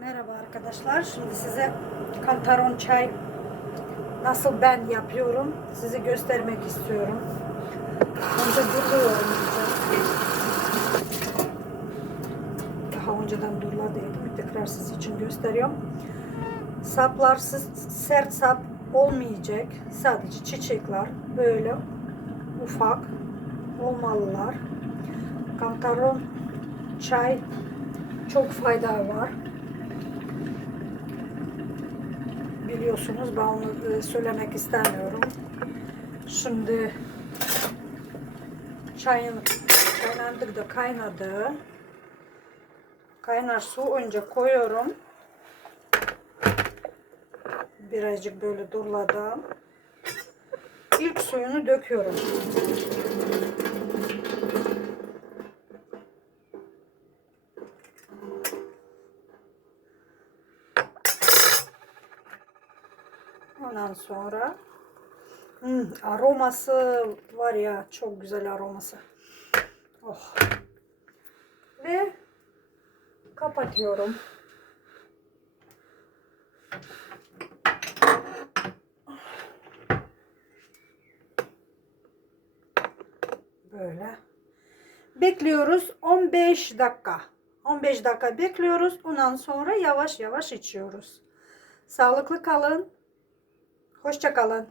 Merhaba arkadaşlar. Şimdi size kantaron çay nasıl ben yapıyorum size göstermek istiyorum. Önce duruyorum. Daha önceden durladıydım. Tekrar siz için gösteriyorum. Saplarsız sert sap olmayacak. Sadece çiçekler böyle ufak olmalılar. Kantaron çay çok fayda var. Biliyorsunuz ben onu e, söylemek istemiyorum. Şimdi çayın kaynandık da kaynadı. Kaynar su önce koyuyorum. Birazcık böyle durladım. İlk suyunu döküyorum. Ondan sonra hmm, aroması var ya çok güzel aroması. Oh. Ve kapatıyorum. Böyle. Bekliyoruz 15 dakika. 15 dakika bekliyoruz. Ondan sonra yavaş yavaş içiyoruz. Sağlıklı kalın. Hoşça kalın.